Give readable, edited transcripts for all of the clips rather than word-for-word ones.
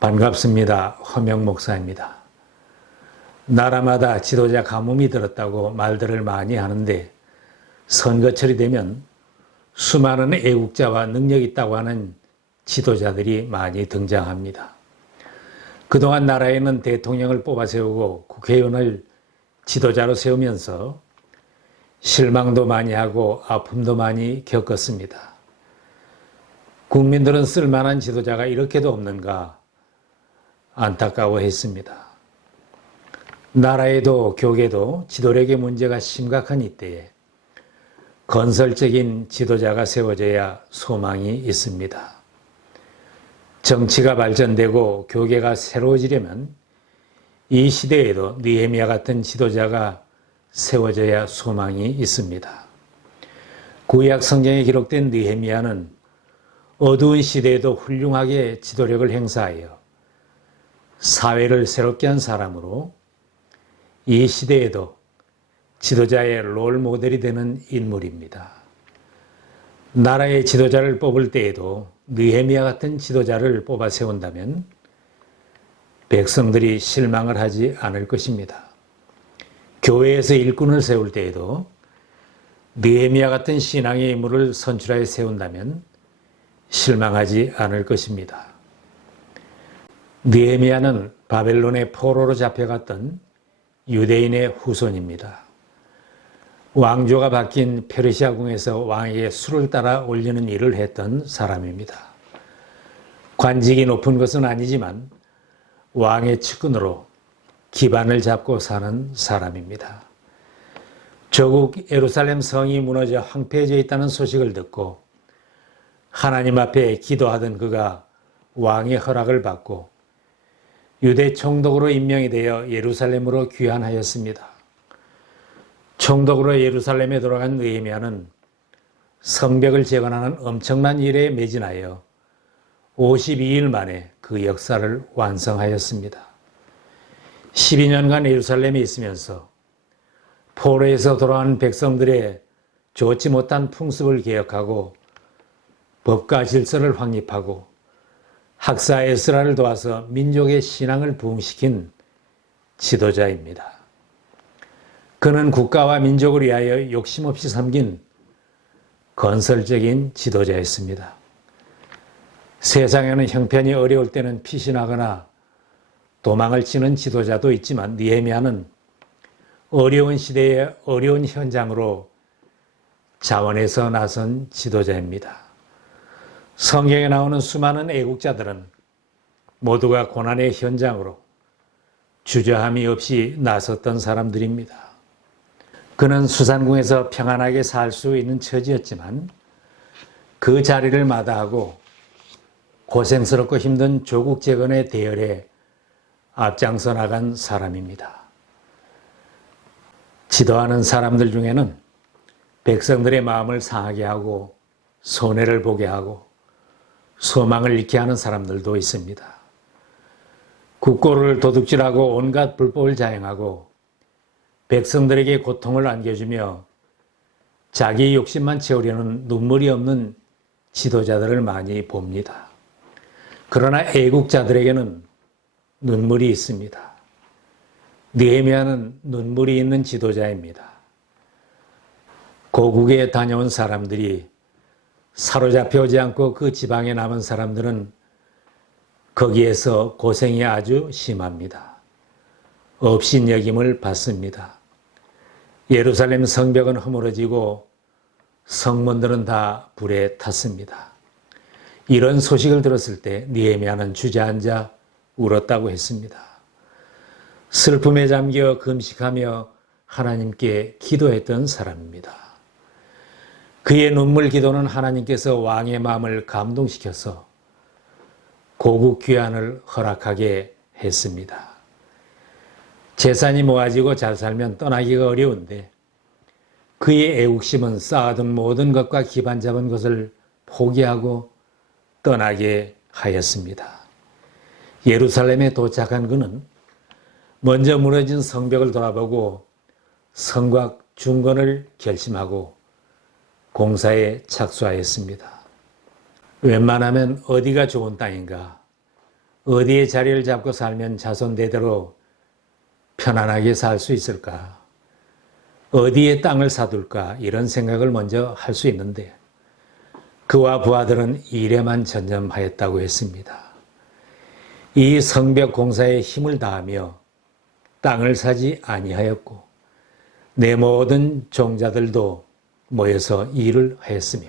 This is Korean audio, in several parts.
반갑습니다. 허명 목사입니다. 나라마다 지도자 가뭄이 들었다고 말들을 많이 하는데 선거철이 되면 수많은 애국자와 능력 있다고 하는 지도자들이 많이 등장합니다. 그동안 나라에는 대통령을 뽑아 세우고 국회의원을 지도자로 세우면서 실망도 많이 하고 아픔도 많이 겪었습니다. 국민들은 쓸만한 지도자가 이렇게도 없는가 안타까워했습니다. 나라에도 교계도 지도력의 문제가 심각한 이때에 건설적인 지도자가 세워져야 소망이 있습니다. 정치가 발전되고 교계가 새로워지려면 이 시대에도 느헤미야 같은 지도자가 세워져야 소망이 있습니다. 구약 성경에 기록된 느헤미야는 어두운 시대에도 훌륭하게 지도력을 행사하여 사회를 새롭게 한 사람으로 이 시대에도 지도자의 롤 모델이 되는 인물입니다. 나라의 지도자를 뽑을 때에도 느헤미야 같은 지도자를 뽑아 세운다면 백성들이 실망을 하지 않을 것입니다. 교회에서 일꾼을 세울 때에도 느헤미야 같은 신앙의 인물을 선출하여 세운다면 실망하지 않을 것입니다. 느헤미야는 바벨론의 포로로 잡혀갔던 유대인의 후손입니다. 왕조가 바뀐 페르시아궁에서 왕에게 술을 따라 올리는 일을 했던 사람입니다. 관직이 높은 것은 아니지만 왕의 측근으로 기반을 잡고 사는 사람입니다. 조국 예루살렘 성이 무너져 황폐해져 있다는 소식을 듣고 하나님 앞에 기도하던 그가 왕의 허락을 받고 유대 총독으로 임명이 되어 예루살렘으로 귀환하였습니다. 총독으로 예루살렘에 돌아간 느헤미야는 성벽을 재건하는 엄청난 일에 매진하여 52일 만에 그 역사를 완성하였습니다. 12년간 예루살렘에 있으면서 포로에서 돌아온 백성들의 좋지 못한 풍습을 개혁하고 법과 질서를 확립하고 학사 에스라를 도와서 민족의 신앙을 부흥시킨 지도자입니다. 그는 국가와 민족을 위하여 욕심 없이 섬긴 건설적인 지도자였습니다. 세상에는 형편이 어려울 때는 피신하거나 도망을 치는 지도자도 있지만 느헤미야는 어려운 시대의 어려운 현장으로 자원해서 나선 지도자입니다. 성경에 나오는 수많은 애국자들은 모두가 고난의 현장으로 주저함이 없이 나섰던 사람들입니다. 그는 수산궁에서 평안하게 살 수 있는 처지였지만 그 자리를 마다하고 고생스럽고 힘든 조국 재건의 대열에 앞장서 나간 사람입니다. 지도하는 사람들 중에는 백성들의 마음을 상하게 하고 손해를 보게 하고 소망을 잃게 하는 사람들도 있습니다. 국고를 도둑질하고 온갖 불법을 자행하고 백성들에게 고통을 안겨주며 자기 욕심만 채우려는 눈물이 없는 지도자들을 많이 봅니다. 그러나 애국자들에게는 눈물이 있습니다. 느헤미야는 눈물이 있는 지도자입니다. 고국에 다녀온 사람들이 사로잡혀 오지 않고 그 지방에 남은 사람들은 거기에서 고생이 아주 심합니다. 업신여김을 받습니다. 예루살렘 성벽은 허물어지고 성문들은 다 불에 탔습니다. 이런 소식을 들었을 때 느헤미야는 주저앉아 울었다고 했습니다. 슬픔에 잠겨 금식하며 하나님께 기도했던 사람입니다. 그의 눈물 기도는 하나님께서 왕의 마음을 감동시켜서 고국 귀환을 허락하게 했습니다. 재산이 모아지고 잘 살면 떠나기가 어려운데 그의 애국심은 쌓아둔 모든 것과 기반 잡은 것을 포기하고 떠나게 하였습니다. 예루살렘에 도착한 그는 먼저 무너진 성벽을 돌아보고 성곽 중건을 결심하고 공사에 착수하였습니다. 웬만하면 어디가 좋은 땅인가 어디에 자리를 잡고 살면 자손 대대로 편안하게 살 수 있을까? 어디에 땅을 사둘까? 이런 생각을 먼저 할 수 있는데 그와 부하들은 일에만 전념하였다고 했습니다. 이 성벽 공사에 힘을 다하며 땅을 사지 아니하였고 내 모든 종자들도 모여서 일을 하였으며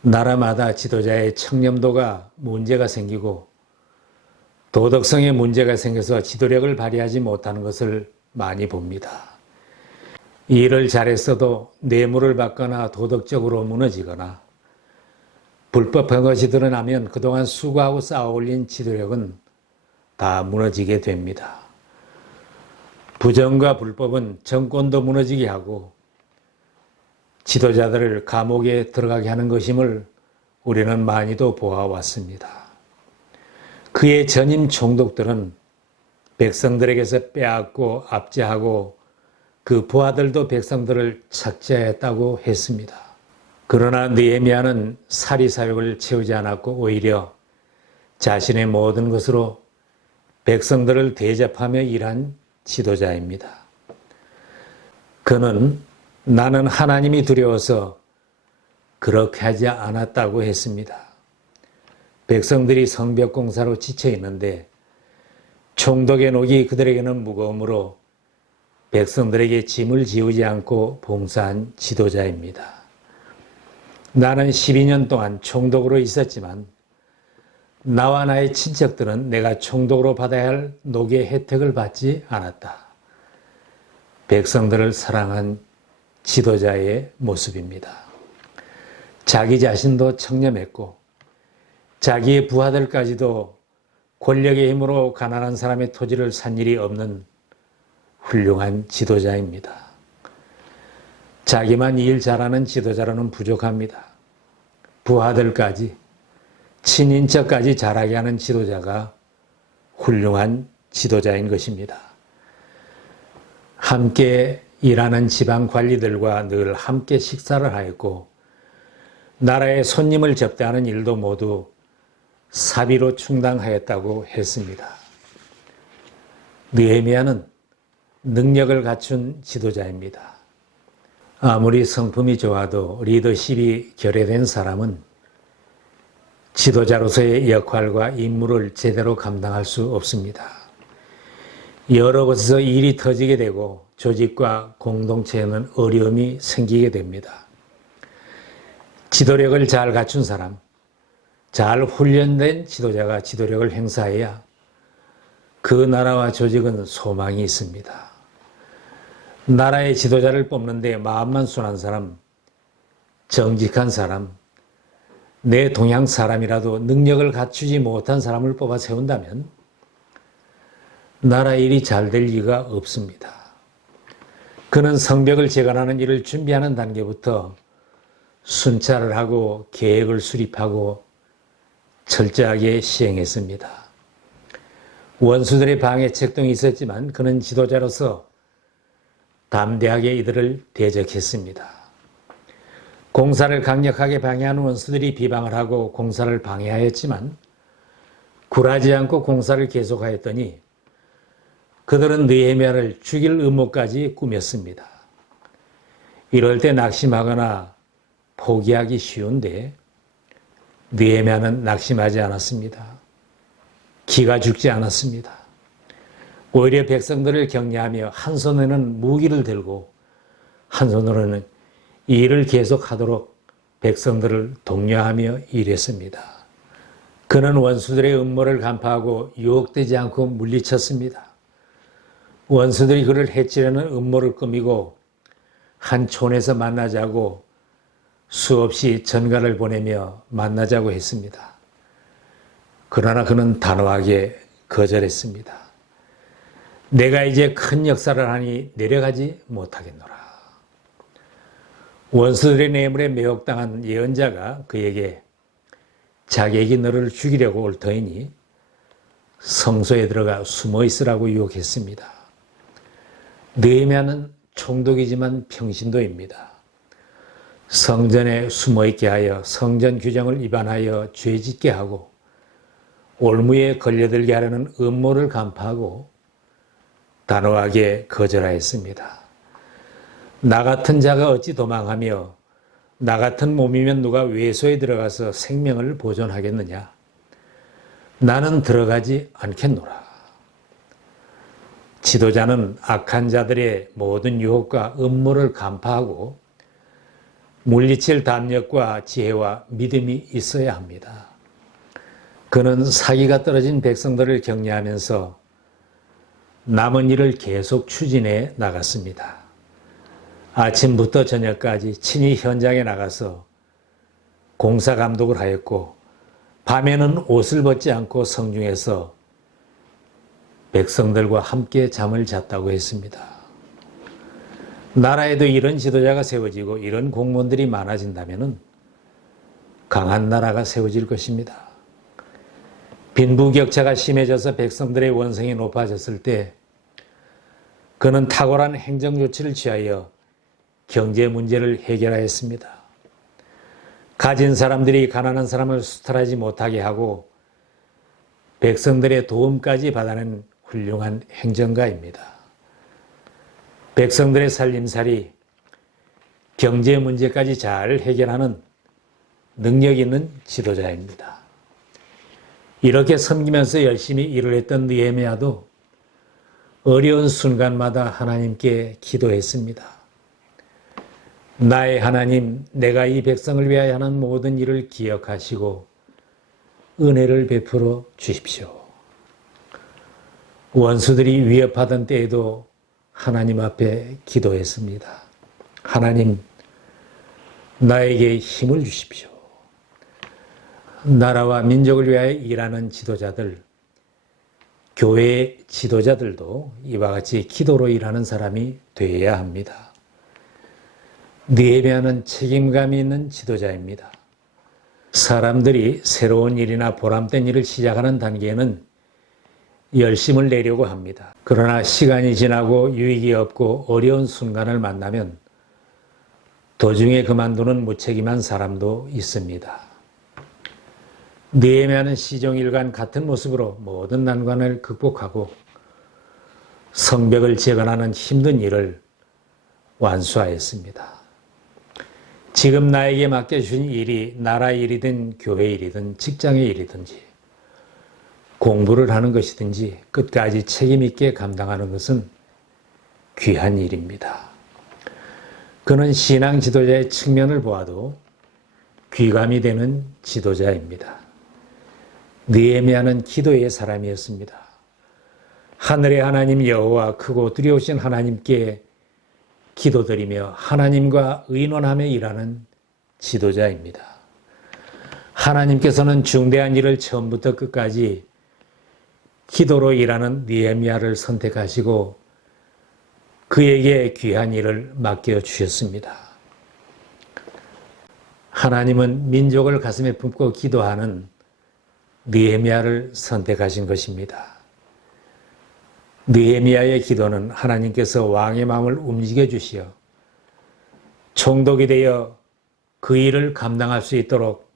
나라마다 지도자의 청렴도가 문제가 생기고 도덕성에 문제가 생겨서 지도력을 발휘하지 못하는 것을 많이 봅니다. 일을 잘했어도 뇌물을 받거나 도덕적으로 무너지거나 불법한 것이 드러나면 그동안 수고하고 쌓아올린 지도력은 다 무너지게 됩니다. 부정과 불법은 정권도 무너지게 하고 지도자들을 감옥에 들어가게 하는 것임을 우리는 많이도 보아왔습니다. 그의 전임 총독들은 백성들에게서 빼앗고 압제하고 그 부하들도 백성들을 착취하였다고 했습니다. 그러나 느헤미야는 사리사욕을 채우지 않았고 오히려 자신의 모든 것으로 백성들을 대접하며 일한 지도자입니다. 그는 나는 하나님이 두려워서 그렇게 하지 않았다고 했습니다. 백성들이 성벽 공사로 지쳐 있는데 총독의 녹이 그들에게는 무거움으로 백성들에게 짐을 지우지 않고 봉사한 지도자입니다. 나는 12년 동안 총독으로 있었지만 나와 나의 친척들은 내가 총독으로 받아야 할 녹의 혜택을 받지 않았다. 백성들을 사랑한 지도자의 모습입니다. 자기 자신도 청렴했고 자기의 부하들까지도 권력의 힘으로 가난한 사람의 토지를 산 일이 없는 훌륭한 지도자입니다. 자기만 일 잘하는 지도자로는 부족합니다. 부하들까지 친인척까지 잘하게 하는 지도자가 훌륭한 지도자인 것입니다. 함께 일하는 지방 관리들과 늘 함께 식사를 하였고 나라의 손님을 접대하는 일도 모두 사비로 충당하였다고 했습니다. 느헤미야는 능력을 갖춘 지도자입니다. 아무리 성품이 좋아도 리더십이 결여된 사람은 지도자로서의 역할과 임무를 제대로 감당할 수 없습니다. 여러 곳에서 일이 터지게 되고 조직과 공동체에는 어려움이 생기게 됩니다. 지도력을 잘 갖춘 사람, 잘 훈련된 지도자가 지도력을 행사해야 그 나라와 조직은 소망이 있습니다. 나라의 지도자를 뽑는데 마음만 순한 사람, 정직한 사람, 내 동향 사람이라도 능력을 갖추지 못한 사람을 뽑아 세운다면 나라 일이 잘 될 리가 없습니다. 그는 성벽을 재건하는 일을 준비하는 단계부터 순찰을 하고 계획을 수립하고 철저하게 시행했습니다. 원수들의 방해 책동이 있었지만 그는 지도자로서 담대하게 이들을 대적했습니다. 공사를 강력하게 방해하는 원수들이 비방을 하고 공사를 방해하였지만 굴하지 않고 공사를 계속하였더니 그들은 느헤미야를 죽일 음모까지 꾸몄습니다. 이럴 때 낙심하거나 포기하기 쉬운데 느헤미야는 낙심하지 않았습니다. 기가 죽지 않았습니다. 오히려 백성들을 격려하며 한 손에는 무기를 들고 한 손으로는 일을 계속하도록 백성들을 독려하며 일했습니다. 그는 원수들의 음모를 간파하고 유혹되지 않고 물리쳤습니다. 원수들이 그를 해치려는 음모를 꾸미고 한 촌에서 만나자고 수없이 전가를 보내며 만나자고 했습니다. 그러나 그는 단호하게 거절했습니다. 내가 이제 큰 역사를 하니 내려가지 못하겠노라. 원수들의 뇌물에 매혹당한 예언자가 그에게 자객이 너를 죽이려고 올 터이니 성소에 들어가 숨어 있으라고 유혹했습니다. 느헤미야는 총독이지만 평신도입니다. 성전에 숨어 있게 하여 성전 규정을 위반하여 죄짓게 하고 올무에 걸려들게 하려는 음모를 간파하고 단호하게 거절하였습니다. 나 같은 자가 어찌 도망하며 나 같은 몸이면 누가 외소에 들어가서 생명을 보존하겠느냐. 나는 들어가지 않겠노라. 지도자는 악한 자들의 모든 유혹과 음모를 간파하고 물리칠 담력과 지혜와 믿음이 있어야 합니다. 그는 사기가 떨어진 백성들을 격려하면서 남은 일을 계속 추진해 나갔습니다. 아침부터 저녁까지 친히 현장에 나가서 공사 감독을 하였고 밤에는 옷을 벗지 않고 성중에서 백성들과 함께 잠을 잤다고 했습니다. 나라에도 이런 지도자가 세워지고 이런 공무원들이 많아진다면 강한 나라가 세워질 것입니다. 빈부격차가 심해져서 백성들의 원성이 높아졌을 때 그는 탁월한 행정 조치를 취하여 경제 문제를 해결하였습니다. 가진 사람들이 가난한 사람을 수탈하지 못하게 하고 백성들의 도움까지 받아낸 훌륭한 행정가입니다. 백성들의 살림살이, 경제 문제까지 잘 해결하는 능력 있는 지도자입니다. 이렇게 섬기면서 열심히 일을 했던 느헤미야도 어려운 순간마다 하나님께 기도했습니다. 나의 하나님, 내가 이 백성을 위하여 하는 모든 일을 기억하시고 은혜를 베풀어 주십시오. 원수들이 위협하던 때에도 하나님 앞에 기도했습니다. 하나님, 나에게 힘을 주십시오. 나라와 민족을 위하여 일하는 지도자들, 교회의 지도자들도 이와 같이 기도로 일하는 사람이 되어야 합니다. 느헤미야는 책임감이 있는 지도자입니다. 사람들이 새로운 일이나 보람된 일을 시작하는 단계에는 열심을 내려고 합니다. 그러나 시간이 지나고 유익이 없고 어려운 순간을 만나면 도중에 그만두는 무책임한 사람도 있습니다. 느헤미야는 시종일관 같은 모습으로 모든 난관을 극복하고 성벽을 재건하는 힘든 일을 완수하였습니다. 지금 나에게 맡겨주신 일이 나라 일이든 교회 일이든 직장의 일이든지 공부를 하는 것이든지 끝까지 책임 있게 감당하는 것은 귀한 일입니다. 그는 신앙 지도자의 측면을 보아도 귀감이 되는 지도자입니다. 느헤미야는 기도의 사람이었습니다. 하늘의 하나님 여호와 크고 두려우신 하나님께 기도드리며 하나님과 의논하며 일하는 지도자입니다. 하나님께서는 중대한 일을 처음부터 끝까지 기도로 일하는 느헤미야를 선택하시고 그에게 귀한 일을 맡겨주셨습니다. 하나님은 민족을 가슴에 품고 기도하는 느헤미야를 선택하신 것입니다. 느헤미야의 기도는 하나님께서 왕의 마음을 움직여 주시어 총독이 되어 그 일을 감당할 수 있도록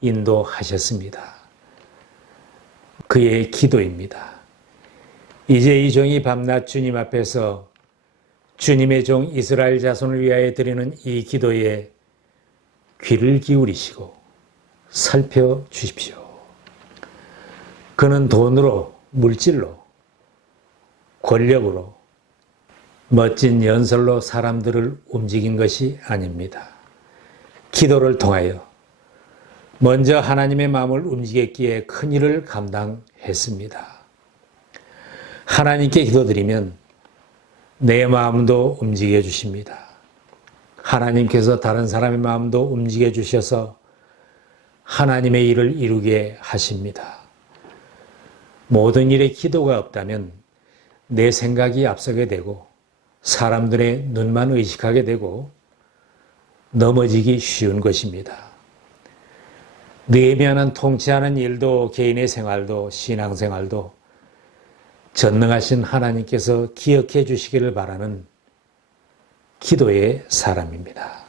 인도하셨습니다. 그의 기도입니다. 이제 이 종이 밤낮 주님 앞에서 주님의 종 이스라엘 자손을 위하여 드리는 이 기도에 귀를 기울이시고 살펴주십시오. 그는 돈으로, 물질로, 권력으로, 멋진 연설로 사람들을 움직인 것이 아닙니다. 기도를 통하여 먼저 하나님의 마음을 움직였기에 큰 일을 감당했습니다. 하나님께 기도드리면 내 마음도 움직여 주십니다. 하나님께서 다른 사람의 마음도 움직여 주셔서 하나님의 일을 이루게 하십니다. 모든 일에 기도가 없다면 내 생각이 앞서게 되고 사람들의 눈만 의식하게 되고 넘어지기 쉬운 것입니다. 느헤미야는 통치하는 일도 개인의 생활도 신앙생활도 전능하신 하나님께서 기억해 주시기를 바라는 기도의 사람입니다.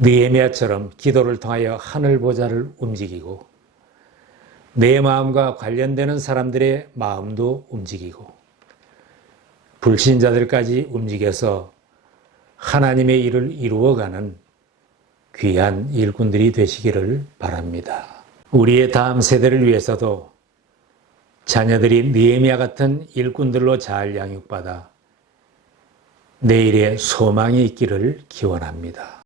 느헤미야처럼 기도를 통하여 하늘 보좌를 움직이고 내 마음과 관련되는 사람들의 마음도 움직이고 불신자들까지 움직여서 하나님의 일을 이루어가는 귀한 일꾼들이 되시기를 바랍니다. 우리의 다음 세대를 위해서도 자녀들이 느헤미야 같은 일꾼들로 잘 양육받아 내일의 소망이 있기를 기원합니다.